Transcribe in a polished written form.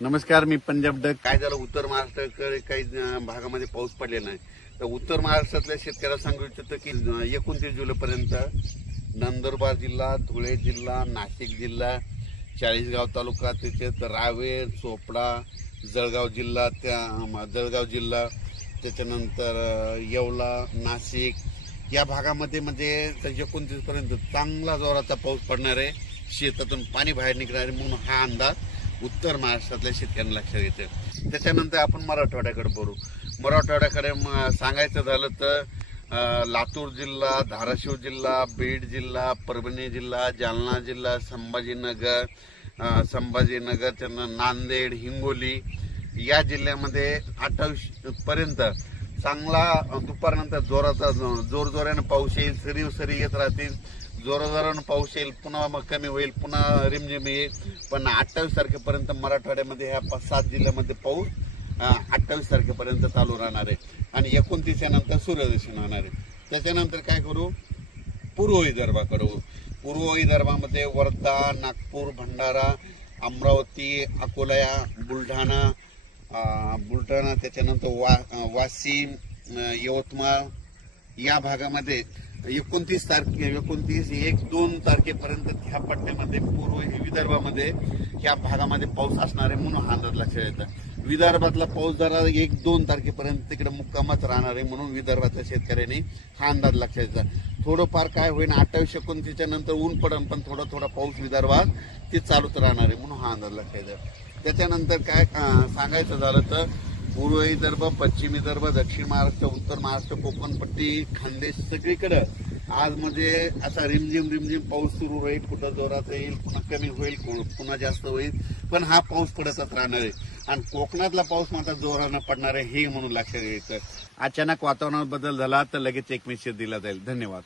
नमस्कार, मी पंजाब डक. काय झालं, उत्तर महाराष्ट्राकडे काही भागामध्ये पाऊस पडलेला नाही. तर उत्तर महाराष्ट्रातल्या शेतकऱ्याला सांगू इच्छितो की 29 जुलैपर्यंत नंदुरबार जिल्हा, धुळे जिल्हा, नाशिक जिल्हा, चाळीसगाव तालुका, त्याच्यात रावेर, चोपडा, जळगाव जिल्हा, त्याच्यानंतर येवला, नाशिक या भागामध्ये म्हणजे 29 पर्यंत चांगला जोराचा पाऊस पडणार आहे. शेतातून पाणी बाहेर निघणार आहे म्हणून हा अंदाज उत्तर महाराष्ट्रातल्या शेतकऱ्यांना लक्षात येते. त्याच्यानंतर आपण मराठवाड्याकडे बोलू. मराठवाड्याकडे सांगायचं झालं तर लातूर जिल्हा, धाराशिव जिल्हा, बीड जिल्हा, परभणी जिल्हा, जालना जिल्हा, संभाजीनगर, नांदेड, हिंगोली या जिल्ह्यामध्ये 28 पर्यंत चांगला दुपारनंतर जोराने पाऊस येईल. सरी येत राहतील. जोराने पाऊस येईल, पुन्हा मग कमी होईल, पुन्हा रिमझिम येईल. पण 28 तारखेपर्यंत मराठवाड्यामध्ये ह्या 5-7 जिल्ह्यामध्ये पाऊस 28 तारखेपर्यंत चालू राहणार आहे आणि 29 नंतर सूर्यदर्शन होणार आहे. त्याच्यानंतर काय करू, पूर्व विदर्भाकडे. पूर्व विदर्भामध्ये वर्धा, नागपूर, भंडारा, अमरावती, अकोला, बुलढाणा, त्याच्यानंतर वाशिम, यवतमाळ या भागामध्ये 29 1-2 तारखेपर्यंत ह्या पट्ट्यामध्ये पूर्व विदर्भामध्ये ह्या भागामध्ये पाऊस असणार आहे म्हणून हा अंदाज लक्षात येतं. विदर्भातला पाऊस जरा 1-2 तारखेपर्यंत तिकडे मुक्कामच राहणार आहे म्हणून विदर्भातल्या शेतकऱ्यांनी हा अंदाज लक्षात येतो. थोडंफार काय होईल, 28-29 नंतर ऊन पडेल, पण थोडा पाऊस विदर्भात ते चालूच राहणार आहे म्हणून हा अंदाज लक्षात येतो. त्याच्यानंतर काय सांगायचं झालं तर पूर्व विदर्भ, पश्चिम विदर्भ, दक्षिण महाराष्ट्र, उत्तर महाराष्ट्र, कोकणपट्टी, खानदेश सगळीकडे आज म्हणजे असा रिमझिम पाऊस सुरू होईल. कुठं जोरात येईल, पुन्हा कमी होईल, पुन्हा जास्त होईल, पण हा पाऊस पडतच राहणार आहे. आणि कोकणातला पाऊस मात्र जोरानं पडणार आहे हे म्हणून लक्षात घ्यायचं. अचानक वातावरणात बदल झाला तर लगेच एक मेसेज दिला जाईल. धन्यवाद.